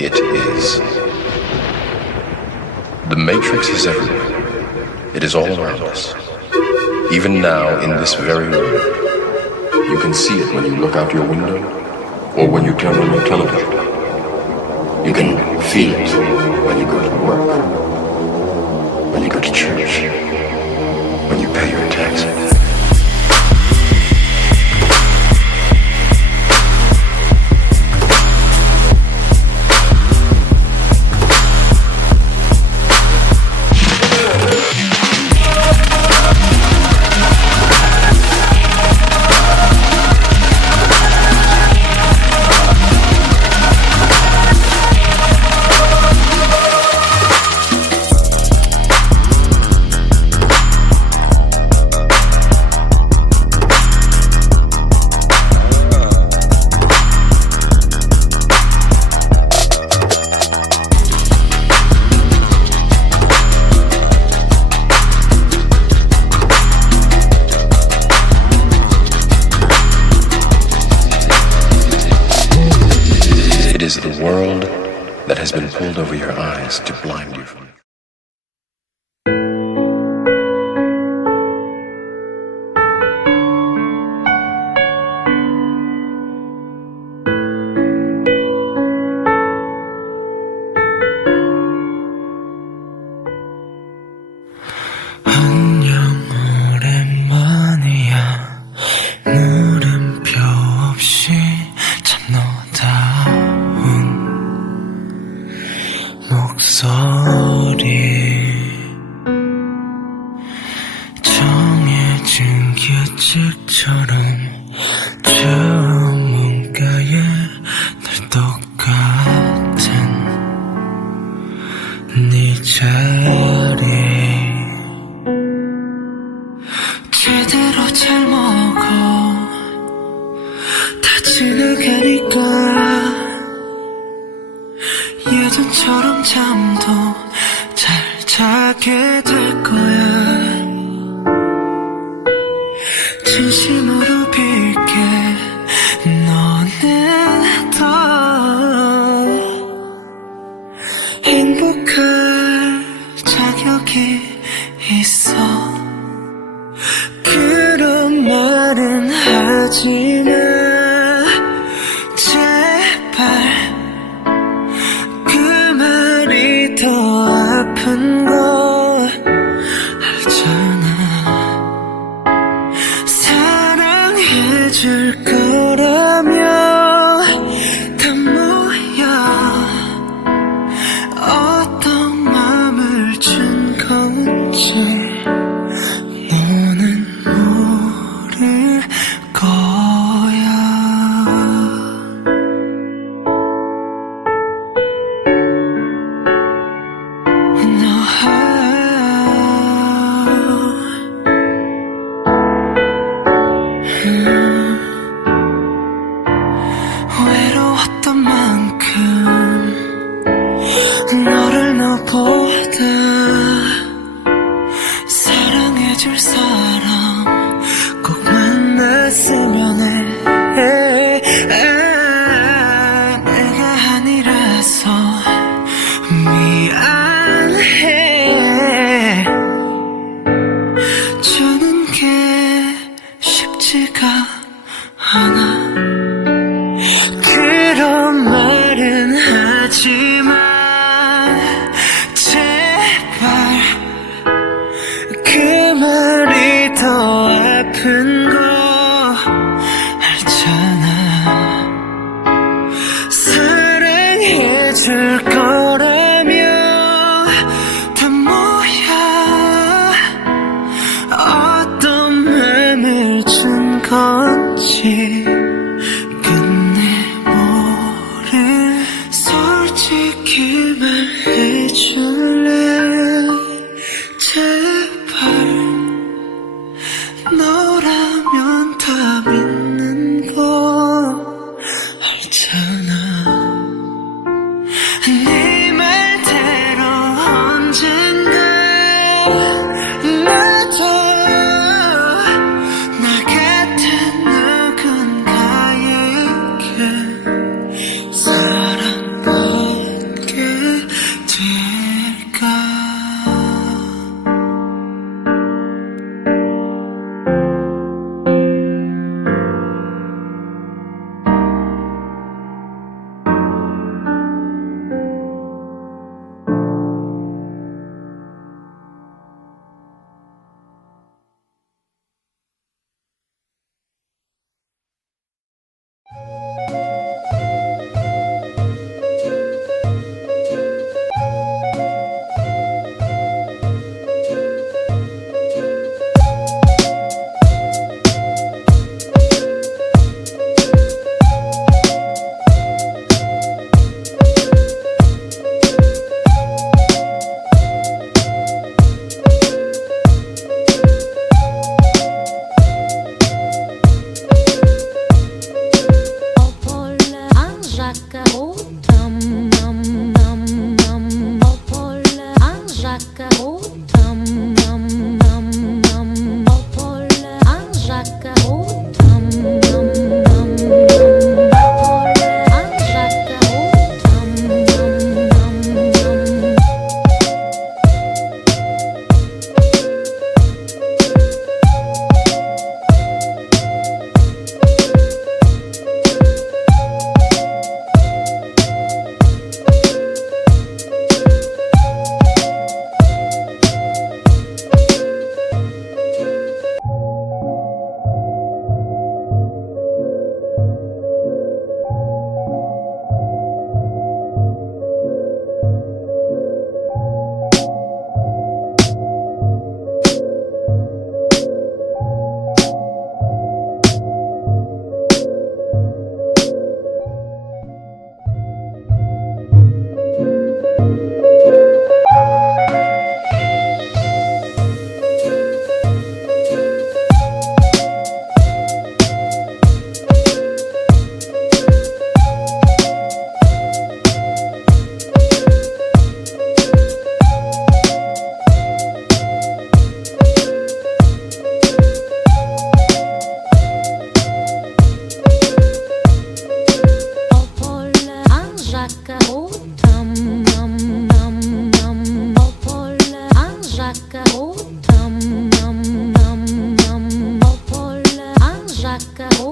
it is. The Matrix is everywhere. It is all around us. Even now, in this very room. You can see it when you look out your window or when you turn on your television. You can feel it when you go to work, when you go to church, when you pay your taxes. It is the world that has been pulled over your eyes to blind you from it. 정해진 규칙처럼 저 문가에 늘 똑같은 네 자리 제대로 잘 먹어 다 지나가니까 예전처럼 잠도 잘 자게 될 거야 진심으로 빌게 너는 더 행복할 자격이 있어 그런 말은 하지마 제발 그 말이 더 아픈 거 알잖아 사랑해줄 거라며 다 뭐야 어떤 맘을 준 건지 너는 모를 거야 외로웠던 만큼 너를 너보다 사랑해줄 사람 꼭 만났으면 해 내가 아니라서 미안해 주는 게 쉽지가 않아 그런 말은 하지마 제발 그 말이 더 아픈 거 알잖아 사랑해줄 거라며 다 뭐야 어떤 맘을 준 건지 솔직히 말해줄래 제발 너라면 다 믿는 거 알잖아 네 말대로 언젠가 나도 나 같은 아까워